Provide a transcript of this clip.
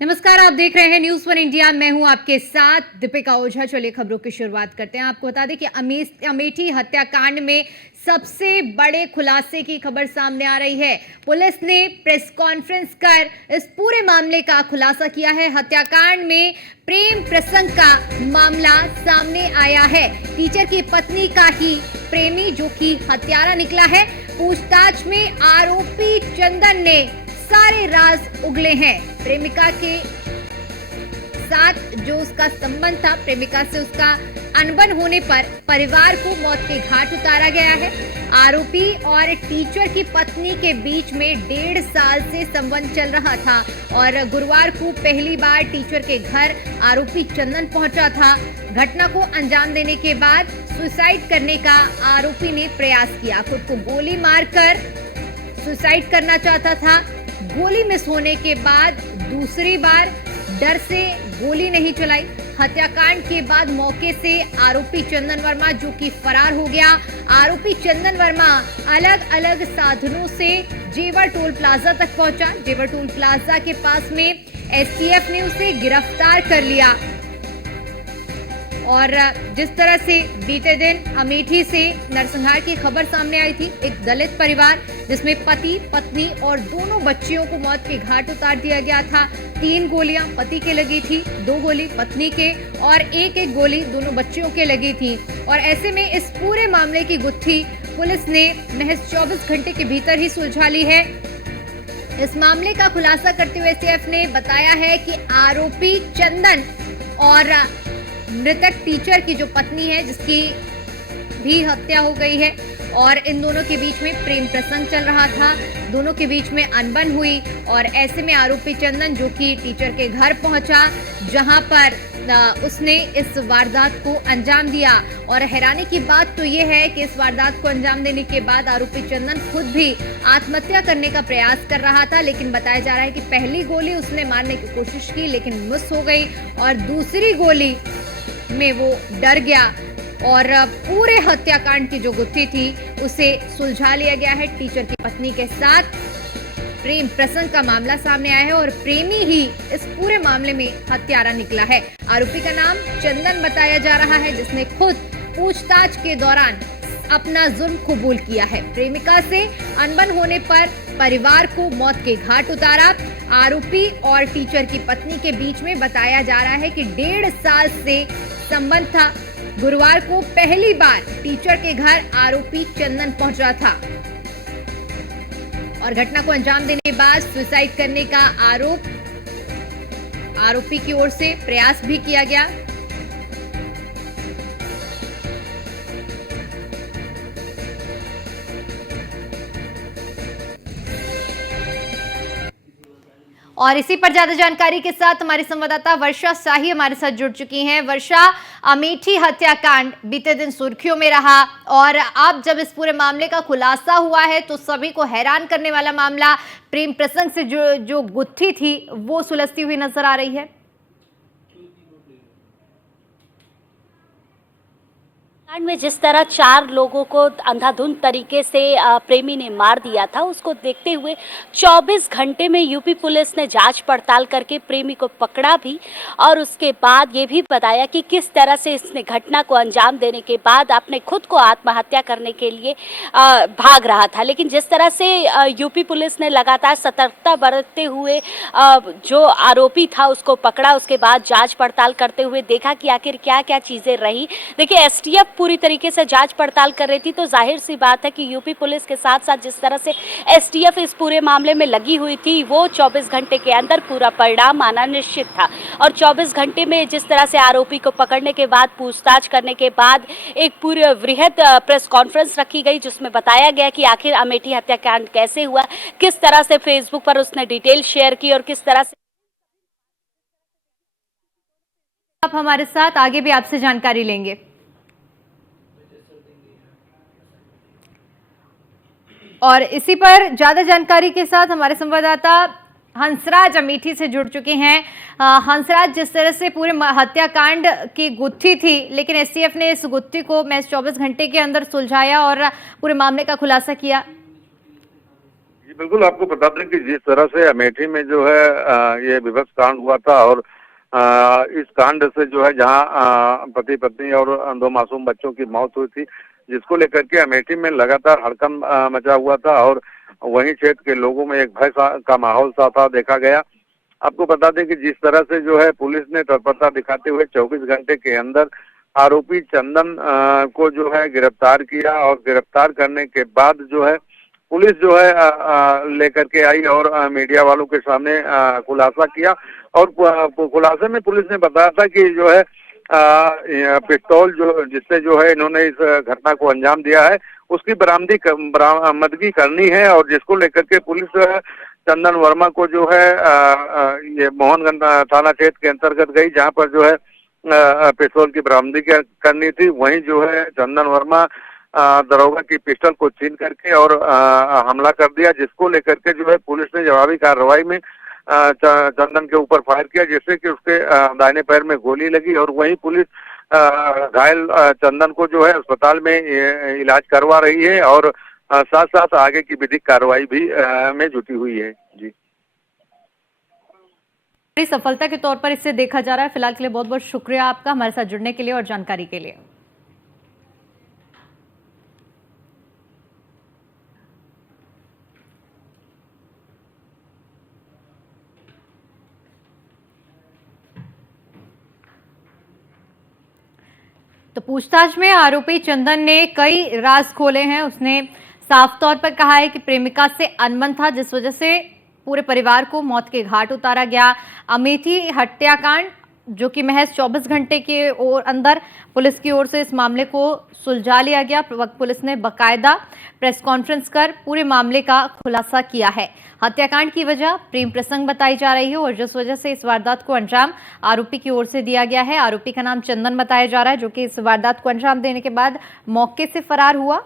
नमस्कार, आप देख रहे हैं न्यूज़ वन इंडिया। मैं हूं आपके साथ दीपिका ओझा। चलिए खबरों की शुरुआत करते हैं। आपको बता दें कि अमेठी हत्याकांड में सबसे बड़े खुलासे की खबर सामने आ रही है। पुलिस ने प्रेस कॉन्फ्रेंस कर इस पूरे मामले का खुलासा किया है। हत्याकांड में प्रेम प्रसंग का मामला सामने आया है। टीचर की पत्नी का ही प्रेमी जो कि हत्यारा निकला है। पूछताछ में आरोपी चंदन ने सारे राज उगले हैं। प्रेमिका के साथ जो उसका संबंध था, प्रेमिका से उसका अनबन होने पर परिवार को मौत के घाट उतारा गया है। आरोपी और टीचर की पत्नी के बीच में 1.5 साल से संबंध चल रहा था और गुरुवार को पहली बार टीचर के घर आरोपी चंदन पहुंचा था। घटना को अंजाम देने के बाद सुसाइड करने का आरोपी ने प्रयास किया। खुद को गोली मारकर सुसाइड करना चाहता था। गोली मिस होने के बाद दूसरी बार डर से गोली नहीं चलाई। हत्याकांड के बाद मौके से आरोपी चंदन वर्मा जो कि फरार हो गया। आरोपी चंदन वर्मा अलग अलग साधनों से जेवर टोल प्लाजा तक पहुंचा। जेवर टोल प्लाजा के पास में एसटीएफ ने उसे गिरफ्तार कर लिया। और जिस तरह से बीते दिन अमेठी से नरसंहार की खबर सामने आई थी, एक दलित परिवार जिसमें पति पत्नी और दोनों बच्चियों को मौत के घाट उतार दिया गया था। 3 गोलियां पति के लगी थी, 2 गोली पत्नी के और एक गोली दोनों बच्चियों के लगी थी। और ऐसे में इस पूरे मामले की गुत्थी पुलिस ने महज 24 घंटे के भीतर ही सुलझा ली है। इस मामले का खुलासा करते हुए एसटीएफ ने बताया है कि आरोपी चंदन और मृतक टीचर की जो पत्नी है, जिसकी भी हत्या हो गई है, और इन दोनों के बीच में प्रेम प्रसंग चल रहा था। दोनों के बीच में अनबन हुई और ऐसे में आरोपी चंदन जो कि टीचर के घर पहुंचा, जहां पर उसने इस वारदात को अंजाम दिया। और हैरानी की बात तो ये है कि इस वारदात को अंजाम देने के बाद आरोपी चंदन खुद भी आत्महत्या करने का प्रयास कर रहा था, लेकिन बताया जा रहा है कि पहली गोली उसने मारने की कोशिश की लेकिन मिस हो गई और दूसरी गोली में वो डर गया और पूरे हत्याकांड की जो गुत्थी थी उसे सुलझा लिया गया है। टीचर की पत्नी के साथ प्रेम प्रसंग का मामला सामने आया है और प्रेमी ही इस पूरे मामले में हत्यारा निकला है। आरोपी का नाम चंदन बताया जा रहा है, जिसने खुद पूछताछ के दौरान अपना जुर्म कबूल किया है। प्रेमिका से अनबन होने पर परिवार को मौत के घाट उतारा। आरोपी और टीचर की पत्नी के बीच में बताया जा रहा है कि 1.5 साल से संबंध था। गुरुवार को पहली बार टीचर के घर आरोपी चंदन पहुंचा था और घटना को अंजाम देने के बाद सुसाइड करने का आरोपी की ओर से प्रयास भी किया गया। और इसी पर ज्यादा जानकारी के साथ हमारी संवाददाता वर्षा शाही हमारे साथ जुड़ चुकी हैं। वर्षा, अमेठी हत्याकांड बीते दिन सुर्खियों में रहा और अब जब इस पूरे मामले का खुलासा हुआ है तो सभी को हैरान करने वाला मामला प्रेम प्रसंग से जो गुत्थी थी वो सुलझती हुई नजर आ रही है। कांड में जिस तरह 4 लोगों को अंधाधुंध तरीके से प्रेमी ने मार दिया था, उसको देखते हुए 24 घंटे में यूपी पुलिस ने जांच पड़ताल करके प्रेमी को पकड़ा भी और उसके बाद ये भी बताया कि किस तरह से इसने घटना को अंजाम देने के बाद अपने खुद को आत्महत्या करने के लिए भाग रहा था। लेकिन जिस तरह से यूपी पुलिस ने लगातार सतर्कता बरतते हुए जो आरोपी था उसको पकड़ा, उसके बाद जाँच पड़ताल करते हुए देखा कि आखिर क्या क्या चीज़ें रही। देखिए, एसटीएफ पूरी तरीके से जांच पड़ताल कर रही थी, तो जाहिर सी बात है कि यूपी पुलिस के साथ साथ जिस तरह से एसटीएफ इस पूरे मामले में लगी हुई थी, वो 24 घंटे के अंदर पूरा परिणाम आना निश्चित था। और 24 घंटे में जिस तरह से आरोपी को पकड़ने के बाद पूछताछ करने के बाद एक पूरे वृहद प्रेस कॉन्फ्रेंस रखी गई, जिसमें बताया गया कि आखिर अमेठी हत्याकांड कैसे हुआ, किस तरह से फेसबुक पर उसने डिटेल शेयर की और किस तरह से। आप हमारे साथ आगे भी आपसे जानकारी लेंगे। और इसी पर ज्यादा जानकारी के साथ हमारे संवाददाता हंसराज अमेठी से जुड़ चुके हैं। हंसराज, जिस तरह से पूरे हत्याकांड की गुत्थी थी, लेकिन एसटीएफ ने इस गुत्थी को महज 24 घंटे के अंदर सुलझाया और पूरे मामले का खुलासा किया। बिल्कुल, आपको बता दें कि जिस तरह से अमेठी में जो है ये विभत्स कांड हुआ था और इस कांड से जो है जहां पति पत्नी और दो मासूम बच्चों की मौत हुई थी, जिसको लेकर के अमेठी में लगातार हड़कंप मचा हुआ था और वहीं क्षेत्र के लोगों में एक भय का माहौल सा देखा गया। आपको बता दें कि जिस तरह से जो है पुलिस ने तत्परता दिखाते हुए 24 घंटे के अंदर आरोपी चंदन को जो है गिरफ्तार किया और गिरफ्तार करने के बाद जो है पुलिस जो है लेकर के आई और मीडिया वालों के सामने खुलासा किया और खुलासे में पुलिस ने बताया था कि जो है पिस्तौल जो जिससे जो है इन्होंने इस घटना को अंजाम दिया है उसकी बरामदगी करनी है और जिसको लेकर के पुलिस चंदन वर्मा को जो है ये मोहनगंज थाना क्षेत्र के अंतर्गत गई जहां पर जो है पिस्तौल की बरामदगी करनी थी। वहीं जो है चंदन वर्मा दरोगा की पिस्टल को छीन करके और हमला कर दिया, जिसको लेकर के जो है पुलिस ने जवाबी कार्रवाई में चंदन के ऊपर फायर किया, जिससे कि उसके दाहिने पैर में गोली लगी और वहीं पुलिस घायल चंदन को जो है अस्पताल में इलाज करवा रही है और साथ साथ आगे की विधिक कार्रवाई भी में जुटी हुई है। जी, बड़ी सफलता के तौर पर इसे देखा जा रहा है। फिलहाल के लिए बहुत बहुत शुक्रिया आपका हमारे साथ जुड़ने के लिए और जानकारी के लिए। तो पूछताछ में आरोपी चंदन ने कई राज खोले हैं। उसने साफ तौर पर कहा है कि प्रेमिका से अनबन था, जिस वजह से पूरे परिवार को मौत के घाट उतारा गया। अमेठी हत्याकांड जो कि महज 24 घंटे के अंदर पुलिस की ओर से इस मामले को सुलझा लिया गया। पुलिस ने बाकायदा प्रेस कॉन्फ्रेंस कर पूरे मामले का खुलासा किया है। हत्याकांड की वजह प्रेम प्रसंग बताई जा रही है और जिस वजह से इस वारदात को अंजाम आरोपी की ओर से दिया गया है। आरोपी का नाम चंदन बताया जा रहा है, जो कि इस वारदात को अंजाम देने के बाद मौके से फरार हुआ।